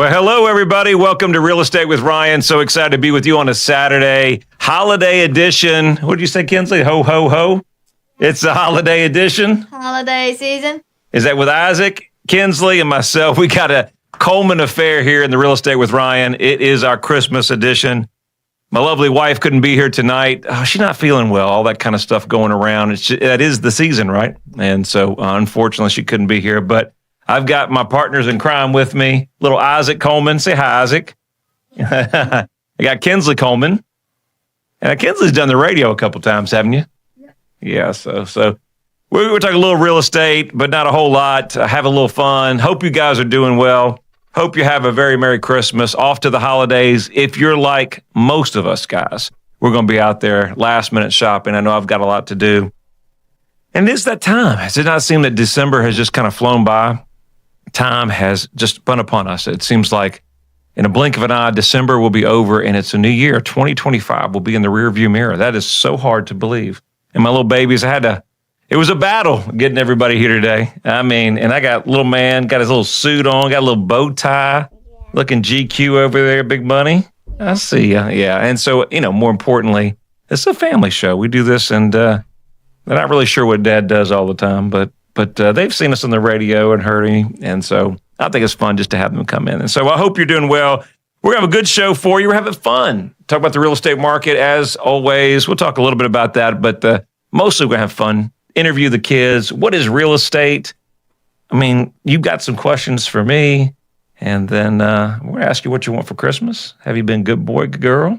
Well, hello, everybody. Welcome to Real Estate with Ryan. So excited to be with you on a Saturday, holiday edition. What did you say, Kinsley? Ho, ho, ho. It's the holiday edition. Holiday season. Is that with Isaac, Kinsley, and myself? We got a Coleman affair here in the Real Estate with Ryan. It is our Christmas edition. My lovely wife couldn't be here tonight. Oh, she's not feeling well, all that kind of stuff going around. That is the season, right? And so, unfortunately, she couldn't be here. But I've got my partners in crime with me, little Isaac Coleman. Say hi, Isaac. I got Kinsley Coleman. And Kinsley's done the radio a couple times, haven't you? Yeah, so we're talking a little real estate, but not a whole lot. Have a little fun. Hope you guys are doing well. Hope you have a very Merry Christmas. Off to the holidays. If you're like most of us guys, we're going to be out there last minute shopping. I know I've got a lot to do. And it's that time. Does it not seem that December has just kind of flown by? Time has just spun upon us. It seems like in a blink of an eye, December will be over and it's a new year. 2025 will be in the rearview mirror. That is so hard to believe. And my little babies, it was a battle getting everybody here today. I mean, and I got little man, got his little suit on, got a little bow tie, looking GQ over there, big money. I see ya. Yeah. And so, more importantly, it's a family show. We do this and they're not really sure what Dad does all the time, but they've seen us on the radio and heard me. And so I think it's fun just to have them come in. And so I hope you're doing well. We're going to have a good show for you. We're having fun. Talk about the real estate market as always. We'll talk a little bit about that, but mostly we're going to have fun. Interview the kids. What is real estate? I mean, you've got some questions for me. And then we're going to ask you what you want for Christmas. Have you been good boy, good girl?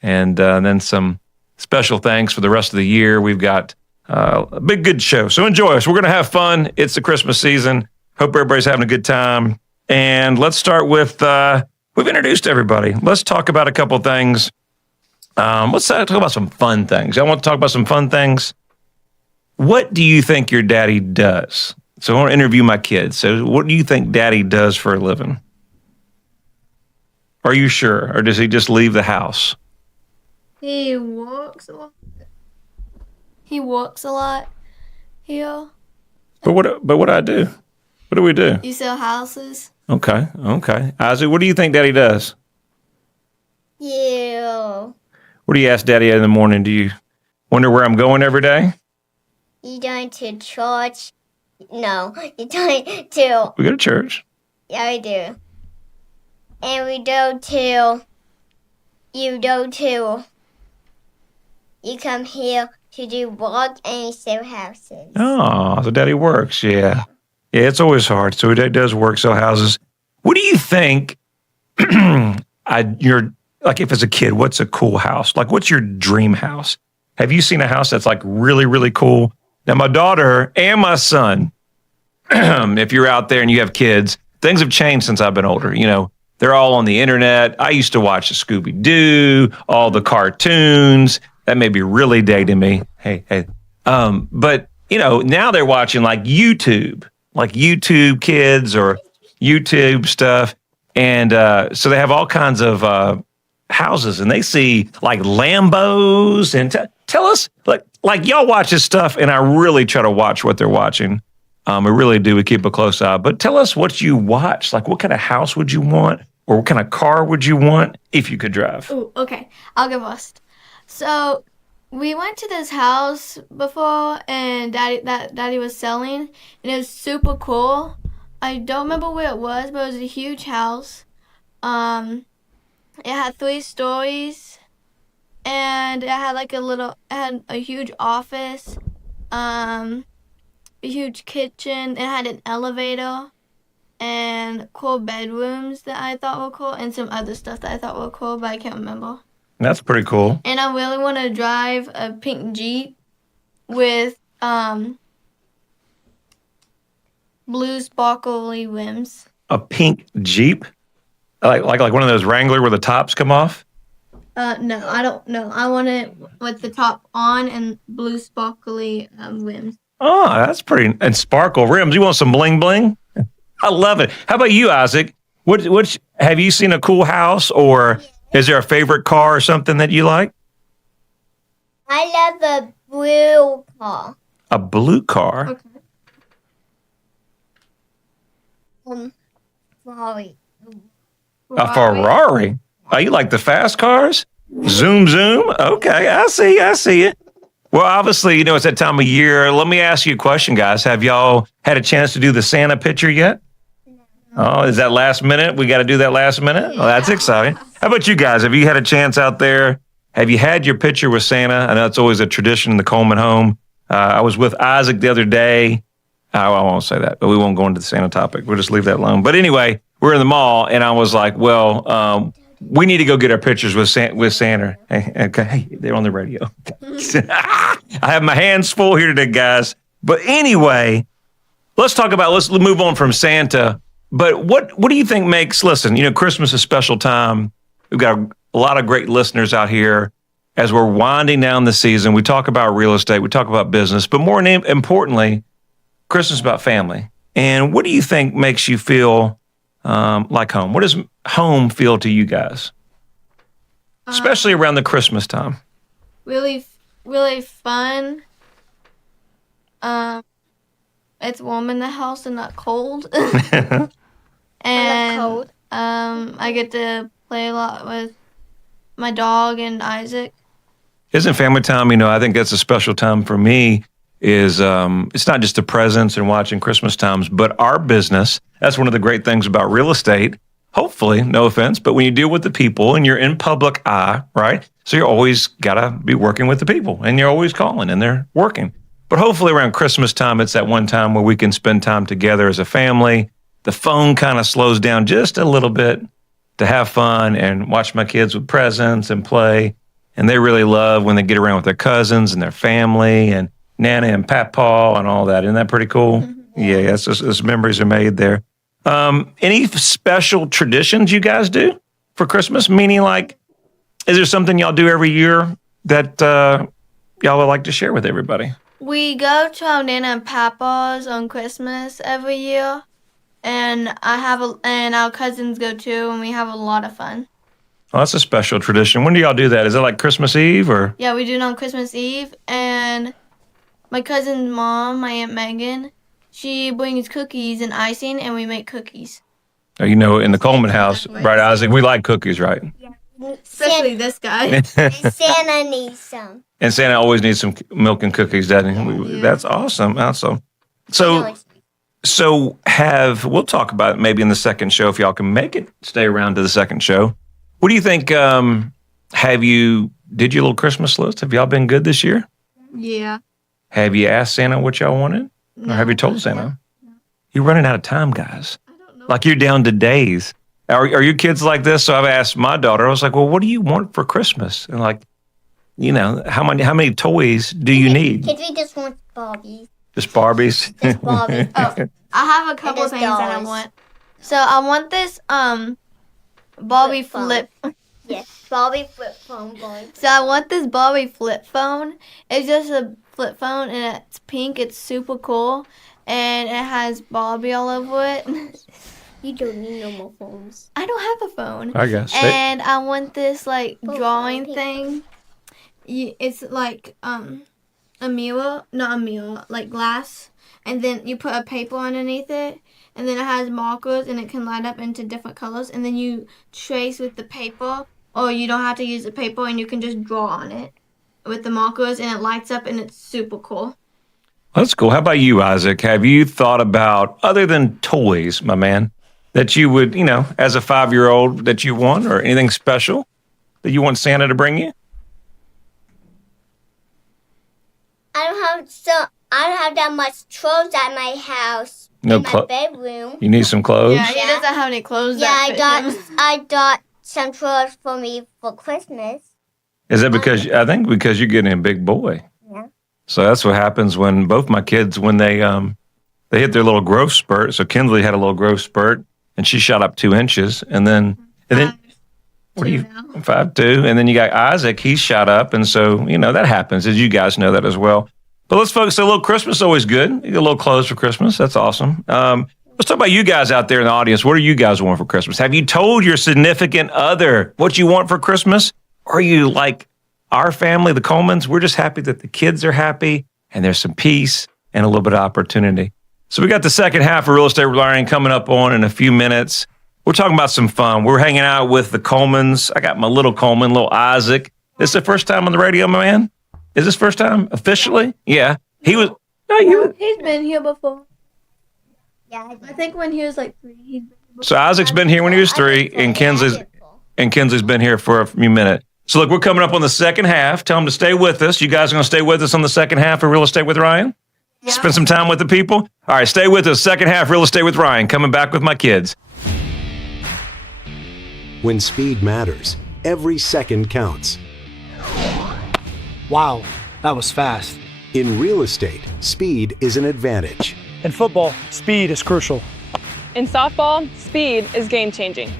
And then some special thanks for the rest of the year. We've got a big, good show. So enjoy us. We're going to have fun. It's the Christmas season. Hope everybody's having a good time. And let's start with, we've introduced everybody. Let's talk about a couple things. Let's talk about some fun things. I want to talk about some fun things. What do you think your daddy does? So I want to interview my kids. So what do you think daddy does for a living? Are you sure? Or does he just leave the house? He walks a lot. He walks a lot here. But what do I do? What do we do? You sell houses. Okay. Isaac, what do you think daddy does? Yeah. What do you ask daddy in the morning? Do you wonder where I'm going every day? You going to church? No, you going to... We go to church. Yeah, we do. And we go to... You come here to do work and you sell houses. Oh, so daddy works, yeah. Yeah, it's always hard. So he does work, sell houses. What do you think, like if as a kid, what's a cool house? Like what's your dream house? Have you seen a house that's like really, really cool? Now, my daughter and my son, if you're out there and you have kids, things have changed since I've been older. They're all on the internet. I used to watch the Scooby-Doo, all the cartoons. That may be really dating me. Hey. But, now they're watching like YouTube Kids or YouTube stuff. And so they have all kinds of houses and they see like Lambos and tell us like y'all watch this stuff and I really try to watch what they're watching. We really do. We keep a close eye, but tell us what you watch. Like what kind of house would you want or what kind of car would you want if you could drive? Oh, okay. I'll go first. So we went to this house before and daddy was selling and it was super cool. I don't remember where it was, but it was a huge house. It had 3 stories, and it had a huge office, a huge kitchen. It had an elevator, and cool bedrooms that I thought were cool, and some other stuff that I thought were cool, but I can't remember. That's pretty cool. And I really want to drive a pink Jeep with blue sparkly rims. A pink Jeep? Like one of those Wrangler where the tops come off? No, I don't know. I want it with the top on and blue sparkly rims. Oh, that's pretty. And sparkle rims. You want some bling bling? I love it. How about you, Isaac? What have you seen a cool house or is there a favorite car or something that you like? I love a blue car. A blue car? Okay. Sorry. A Ferrari? Oh, you like the fast cars? Zoom, zoom. Okay, I see it. Well, obviously, it's that time of year. Let me ask you a question, guys. Have y'all had a chance to do the Santa picture yet? Oh, is that last minute? We got to do that last minute? Oh, that's exciting. How about you guys? Have you had a chance out there? Have you had your picture with Santa? I know it's always a tradition in the Coleman home. I was with Isaac the other day. I won't say that, but we won't go into the Santa topic. We'll just leave that alone. But anyway, we're in the mall, and I was like, well, we need to go get our pictures with Santa. Hey, they're on the radio. I have my hands full here today, guys. But anyway, let's move on from Santa. But what do you think makes, Christmas is a special time. We've got a lot of great listeners out here as we're winding down the season. We talk about real estate, we talk about business, but more importantly, Christmas is about family. And what do you think makes you feel like home? What does home feel to you guys? Especially around the Christmas time. Really, really fun. It's warm in the house and not cold. And cold. I get to play a lot with my dog and Isaac. Isn't family time, I think that's a special time for me, is it's not just the presents and watching Christmas times, but our business. That's one of the great things about real estate. Hopefully, no offense, but when you deal with the people and you're in public eye, right? So you're always got to be working with the people and you're always calling and they're working. But hopefully around Christmas time, it's that one time where we can spend time together as a family. The phone kind of slows down just a little bit to have fun and watch my kids with presents and play. And they really love when they get around with their cousins and their family and Nana and Papaw and all that. Isn't that pretty cool? Yeah, it's just, those memories are made there. Any special traditions you guys do for Christmas? Meaning, is there something y'all do every year that y'all would like to share with everybody? We go to our Nana and Papa's on Christmas every year, and and our cousins go too, and we have a lot of fun. Oh, that's a special tradition. When do y'all do that? Is it like Christmas Eve or? Yeah, we do it on Christmas Eve, and my cousin's mom, my Aunt Megan, she brings cookies and icing, and we make cookies. In the Coleman house, right, Isaac? We like cookies, right? Yeah. Especially this guy. And Santa needs some. And Santa always needs some milk and cookies, doesn't he? Yeah. That's awesome. So we'll talk about it maybe in the second show if y'all can make it. Stay around to the second show. What do you think? Did your little Christmas list? Have y'all been good this year? Yeah. Have you asked Santa what y'all wanted? No. Or have you told Santa? No. You're running out of time, guys. I don't know. Like you're down to days. Are your kids like this? So I've asked my daughter, I was like, well, what do you want for Christmas? And how many toys do you need? Kids, we just want Barbies. Just Barbies? Just Barbies. Oh, I have a couple things that I want. So I want this Barbie flip. Yes, Barbie flip phone. So I want this Barbie flip phone. It's just a flip phone and it's pink. It's super cool. And it has Barbie all over it. You don't need no more phones. I don't have a phone. I guess. And I want this drawing thing. It's like a mirror, not a mirror, like glass. And then you put a paper underneath it. And then it has markers and it can light up into different colors. And then you trace with the paper, or you don't have to use the paper and you can just draw on it with the markers and it lights up and it's super cool. That's cool. How about you, Isaac? Have you thought about, other than toys, my man, that you would, as a 5-year-old that you want, or anything special that you want Santa to bring you? I don't have that much clothes at my house. No in my bedroom. You need some clothes? Yeah, he doesn't have any clothes. Yeah, that I got some clothes for me for Christmas. Is that because you're getting a big boy? Yeah. So that's what happens when both my kids, when they hit their little growth spurt. So Kinsley had a little growth spurt and she shot up 2 inches, and then what are you, 5'2", and then you got Isaac, he shot up, and so that happens, as you guys know that as well. But let's focus. A little Christmas is always good. You get a little clothes for Christmas. That's awesome. Let's talk about you guys out there in the audience. What do you guys want for Christmas? Have you told your significant other what you want for Christmas? Or are you like our family, the Colemans? We're just happy that the kids are happy and there's some peace and a little bit of opportunity. So we got the second half of Real Estate with Ryan coming up on in a few minutes. We're talking about some fun. We're hanging out with the Colemans. I got my little Coleman, little Isaac. This is the first time on the radio, my man? Is this first time officially? Yeah. He was. No, He's been here before. Yeah, I think when he was like 3. He's been here before. So Isaac's been here when he was 3, and Kinsley's been here for a few minutes. So look, we're coming up on the second half. Tell them to stay with us. You guys are going to stay with us on the second half of Real Estate with Ryan? Yeah. Spend some time with the people? All right, stay with us. Second half, Real Estate with Ryan. Coming back with my kids. When speed matters, every second counts. Wow, that was fast. In real estate, speed is an advantage. In football, speed is crucial. In softball, speed is game-changing.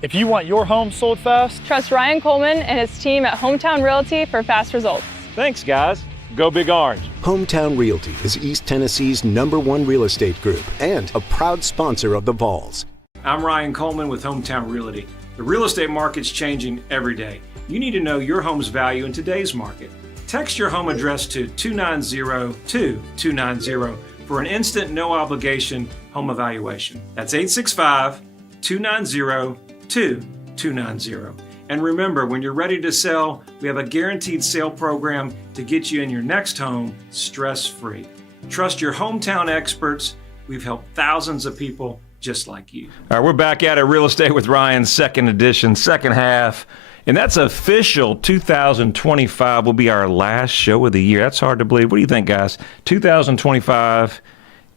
If you want your home sold fast, Trust Ryan Coleman and his team at Hometown Realty for fast results. Thanks, guys. Go Big Orange. Hometown Realty is East Tennessee's #1 real estate group and a proud sponsor of the Vols. I'm Ryan Coleman with Hometown Realty. The real estate market's changing every day. You need to know your home's value in today's market. Text your home address to 290-2290 for an instant, no obligation home evaluation. That's 865-290-2290. And remember, when you're ready to sell, we have a guaranteed sale program to get you in your next home stress-free. Trust your hometown experts. We've helped thousands of people just like you. All right, we're back at it. Real Estate with Ryan, second edition, second half. And that's official. 2025 will be our last show of the year. That's hard to believe. What do you think, guys? 2025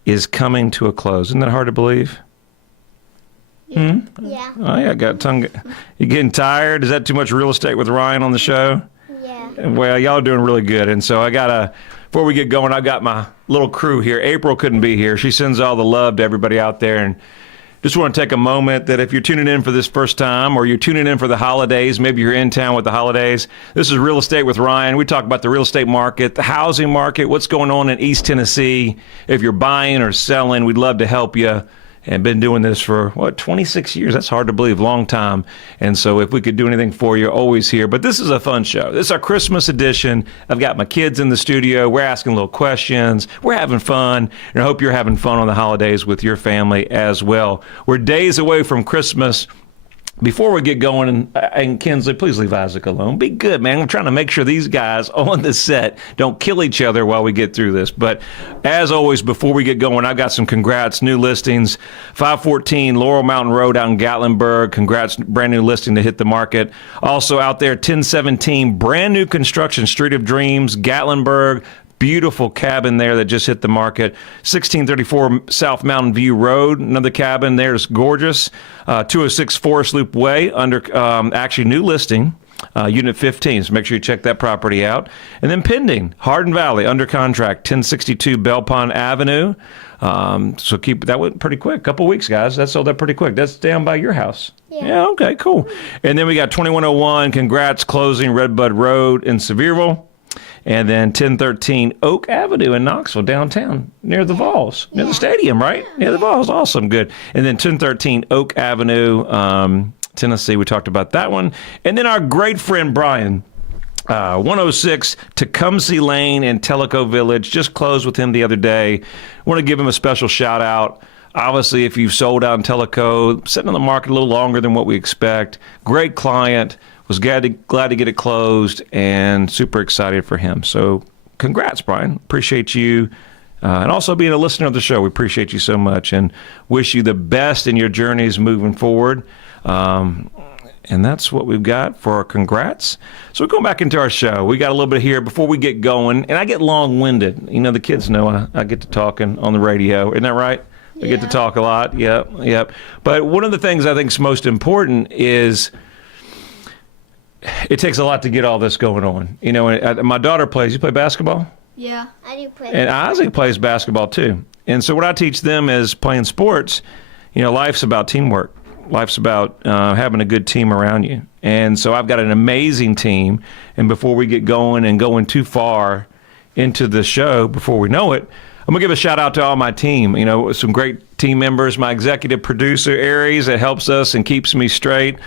is coming to a close. Isn't that hard to believe? Yeah. Oh, yeah, I got tongue. You getting tired? Is that too much Real Estate with Ryan on the show? Yeah. Well, y'all are doing really good. And so before we get going, I got my little crew here. April couldn't be here. She sends all the love to everybody out there. And just want to take a moment that if you're tuning in for this first time or you're tuning in for the holidays, maybe you're in town with the holidays, this is Real Estate with Ryan. We talk about the real estate market, the housing market, what's going on in East Tennessee. If you're buying or selling, we'd love to help you. And been doing this for, 26 years? That's hard to believe, long time. And so if we could do anything for you, always here. But this is a fun show. This is our Christmas edition. I've got my kids in the studio. We're asking little questions. We're having fun. And I hope you're having fun on the holidays with your family as well. We're days away from Christmas. Before we get going, and Kinsley, please leave Isaac alone. Be good, man. I'm trying to make sure these guys on the set don't kill each other while we get through this. But as always, before we get going, I've got some congrats, new listings. 514 Laurel Mountain Road out in Gatlinburg. Congrats, brand new listing to hit the market. Also out there, 1017, brand new construction, Street of Dreams, Gatlinburg. Beautiful cabin there that just hit the market. 1634 South Mountain View Road, another cabin there is gorgeous. 206 Forest Loop Way, under actually new listing, Unit 15. So make sure you check that property out. And then pending, Hardin Valley, under contract, 1062 Bell Pond Avenue. So that went pretty quick. Couple weeks, guys. That sold that pretty quick. That's down by your house. Yeah, okay, cool. And then we got 2101, congrats, closing Redbud Road in Sevierville. And then 1013 Oak Avenue in Knoxville, downtown, near the Vols, near the stadium, right? Near the Vols, awesome, good. And then 1013 Oak Avenue, Tennessee, we talked about that one. And then our great friend Brian, 106 Tecumseh Lane in Tellico Village, just closed with him the other day. Want to give him a special shout out. Obviously, if you've sold out in Tellico, sitting on the market a little longer than what we expect, great client. Was glad to get it closed and super excited for him. So congrats, Brian. Appreciate you. And also being a listener of the show. We appreciate you so much and wish you the best in your journeys moving forward. And that's what we've got for our congrats. So we're going back into our show. We got a little bit here before we get going. And I get long-winded. You know, the kids know I get to talking on the radio. Isn't that right? We get to talk a lot. Yep. But one of the things I think is most important is it takes a lot to get all this going on. You know, my daughter plays. You play basketball? Yeah. I do play. And Isaac plays basketball too. And so what I teach them is playing sports, you know, life's about teamwork. Life's about having a good team around you. And so I've got an amazing team. And before we get going and going too far into the show, before we know it, I'm going to give a shout out to all my team. You know, some great team members, my executive producer, Aries, that helps us and keeps me straight.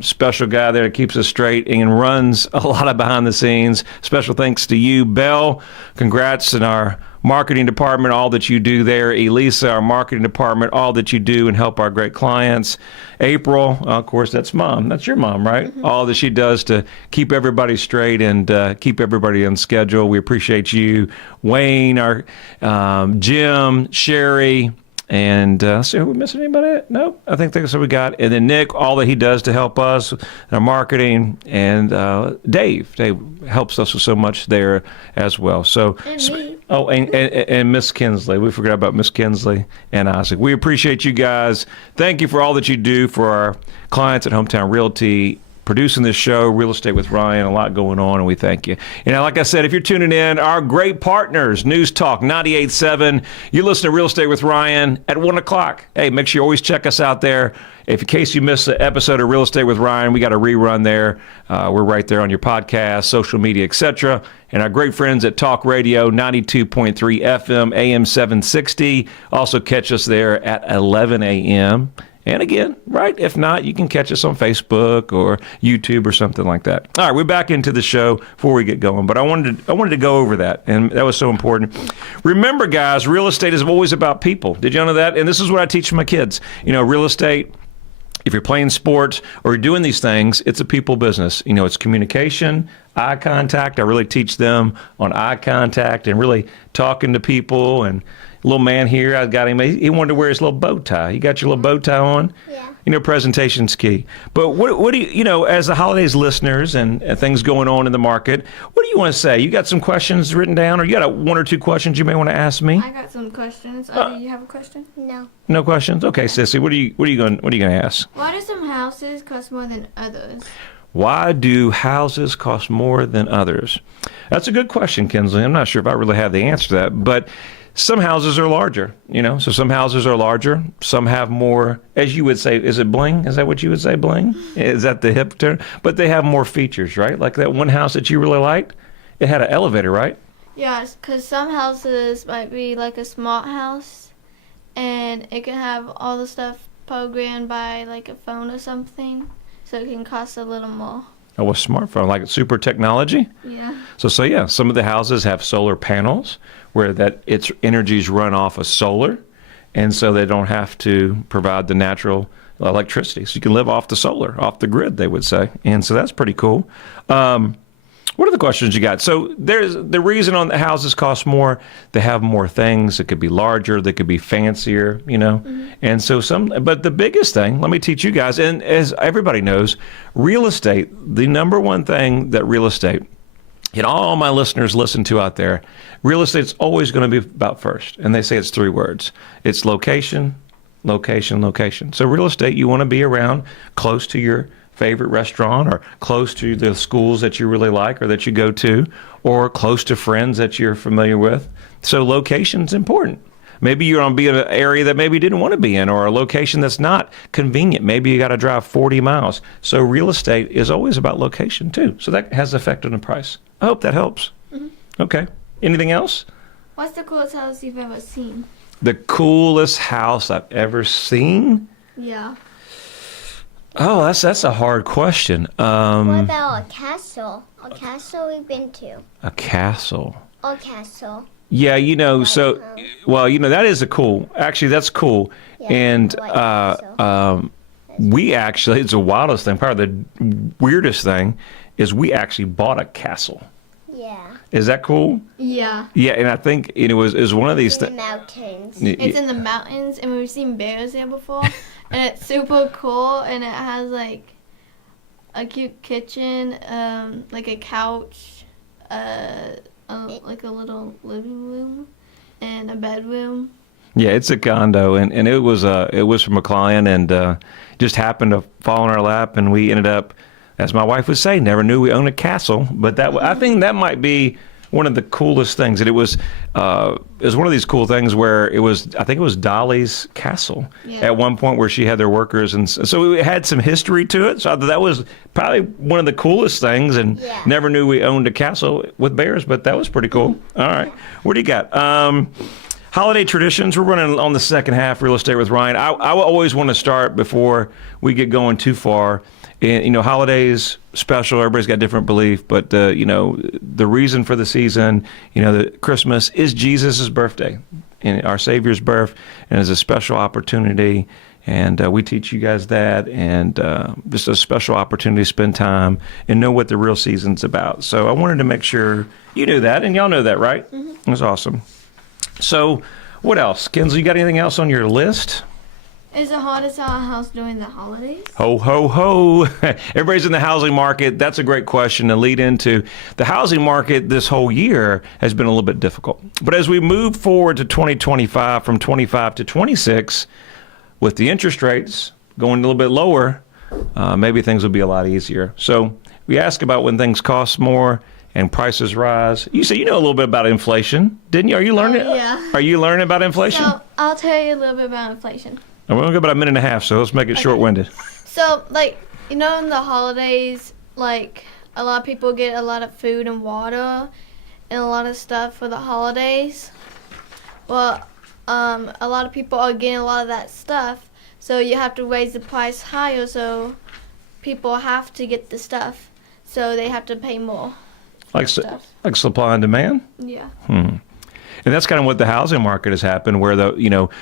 Special guy there that keeps us straight and runs a lot of behind the scenes. Special thanks to you, Belle. Congrats in our marketing department, all that you do there. Elisa, our marketing department, all that you do and help our great clients. April, of course, that's Mom. That's your mom, right? Mm-hmm. All that she does to keep everybody straight and keep everybody on schedule. We appreciate you. Wayne, our Jim, Sherry, and so are we missing anybody? Nope. I think that's what we got. And then Nick, all that he does to help us in our marketing, and Dave. Dave helps us with so much there as well. So, and Miss Kinsley. We forgot about Miss Kinsley and Isaac. We appreciate you guys. Thank you for all that you do for our clients at Hometown Realty. Producing this show, Real Estate with Ryan, a lot going on, and we thank you. You know, like I said, if you're tuning in, our great partners, News Talk 98.7, you listen to Real Estate with Ryan at 1 o'clock. Hey, make sure you always check us out there. If in case you missed an episode of Real Estate with Ryan, we got a rerun there. We're right there on your podcast, social media, etc. And our great friends at Talk Radio 92.3 FM, AM 760. Also catch us there at 11 a.m. And again, right, if not, you can catch us on Facebook or YouTube or something like that. All right, we're back into the show before we get going, but I wanted to go over that, and that was so important. Remember, guys, real estate is always about people. Did you know that? And this is what I teach my kids. You know, real estate, if you're playing sports or you're doing these things, it's a people business. You know, it's communication, eye contact. I really teach them on eye contact and really talking to people. And little man here, I got him, he wanted to wear his little bow tie. You got your little bow tie on? Yeah. You know, presentation's key. But what do you know, as the holidays listeners and things going on in the market, what do you want to say? You got some questions written down, or you got one or two questions you may want to ask me? I got some questions. Do you have a question? No. No questions? Okay, Sissy, what are you going to ask? Why do some houses cost more than others? Why do houses cost more than others? That's a good question, Kinsley. I'm not sure if I really have the answer to that, but some houses are larger, you know, so some houses are larger. Some have more, as you would say, is it bling? Is that what you would say, bling? Is that the hip term? But they have more features, right? Like that one house that you really liked, it had an elevator, right? Yes, because some houses might be like a smart house, and it can have all the stuff programmed by like a phone or something, so it can cost a little more. Oh, a smartphone, like super technology? Yeah. So yeah, some of the houses have solar panels where that its energies run off of solar, and so they don't have to provide the natural electricity. So you can live off the solar, off the grid, they would say. And so that's pretty cool. What are the questions you got? So there's the reason on the houses cost more. They have more things. It could be larger. They could be fancier, you know. Mm-hmm. And so but the biggest thing, let me teach you guys, and as everybody knows, real estate, the number one thing that real estate, and all my listeners listen to out there, real estate's always going to be about first. And they say it's 3 words. It's location, location, location. So real estate, you want to be around close to your favorite restaurant, or close to the schools that you really like or that you go to, or close to friends that you're familiar with. So location's important. Maybe you're going to be in an area that maybe you didn't want to be in, or a location that's not convenient. Maybe you got to drive 40 miles. So real estate is always about location too. So that has effect on the price. I hope that helps. Mm-hmm. Okay. Anything else? What's the coolest house you've ever seen? The coolest house I've ever seen? Yeah. Oh, that's a hard question. What about a castle? A castle we've been to. A castle. A castle. Yeah, you know, so, well, you know, that is actually, that's cool. Yeah, and we actually, it's the wildest thing, probably the weirdest thing is we actually bought a castle. Yeah. Is that cool? Yeah. Yeah, and I think it was one of these things. In the mountains. It's in the mountains, and we've seen bears there before. And it's super cool, and it has like a cute kitchen, like a couch, like a little living room, and a bedroom. Yeah, it's a condo, and it was from a client, and just happened to fall in our lap, and we ended up, as my wife would say, never knew we owned a castle. But I think that might be one of the coolest things. And it was one of these cool things where I think it was Dolly's castle at one point, where she had their workers, and so it had some history to it. So that was probably one of the coolest things, and never knew we owned a castle with bears, but that was pretty cool. All right, what do you got? Holiday traditions. We're running on the second half, Real Estate with Ryan. I always want to start before we get going too far. And, holidays, special, everybody's got different belief, but, the reason for the season, the Christmas is Jesus' birthday and our Savior's birth, and it's a special opportunity. And we teach you guys that, and just a special opportunity to spend time and know what the real season's about. So I wanted to make sure you knew that, and y'all know that, right? Mm-hmm. That's awesome. So what else? Kinsley, you got anything else on your list? Is it hard to sell a house during the holidays? Ho, ho, ho. Everybody's in the housing market. That's a great question to lead into. The housing market this whole year has been a little bit difficult. But as we move forward to 2025, from 25 to 26, with the interest rates going a little bit lower, maybe things will be a lot easier. So we ask about when things cost more and prices rise. You say you know a little bit about inflation, didn't you? Are you learning? Yeah. Are you learning about inflation? So I'll tell you a little bit about inflation. And we're going to go about a minute and a half, so let's make it short-winded. So, in the holidays, a lot of people get a lot of food and water and a lot of stuff for the holidays. Well, a lot of people are getting a lot of that stuff, so you have to raise the price higher, so people have to get the stuff, so they have to pay more. Like supply and demand? Yeah. And that's kind of what the housing market has happened, where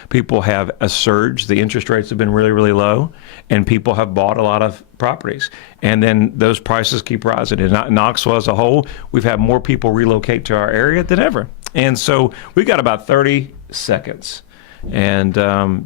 people have a surge. The interest rates have been really, really low, and people have bought a lot of properties. And then those prices keep rising. In Knoxville as a whole, we've had more people relocate to our area than ever. And so we've got about 30 seconds. And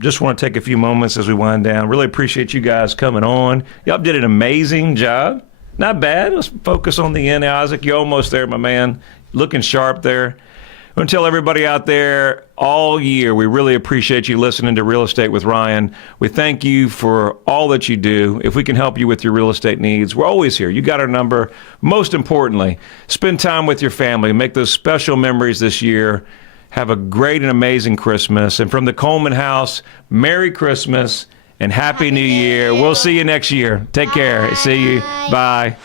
just want to take a few moments as we wind down. Really appreciate you guys coming on. Y'all did an amazing job. Not bad. Let's focus on the end. Isaac, you're almost there, my man. Looking sharp there. I want to tell everybody out there all year, we really appreciate you listening to Real Estate with Ryan. We thank you for all that you do. If we can help you with your real estate needs, we're always here. You got our number. Most importantly, spend time with your family. Make those special memories this year. Have a great and amazing Christmas. And from the Coleman house, Merry Christmas and Happy New Year. We'll see you next year. Take care. See you. Bye.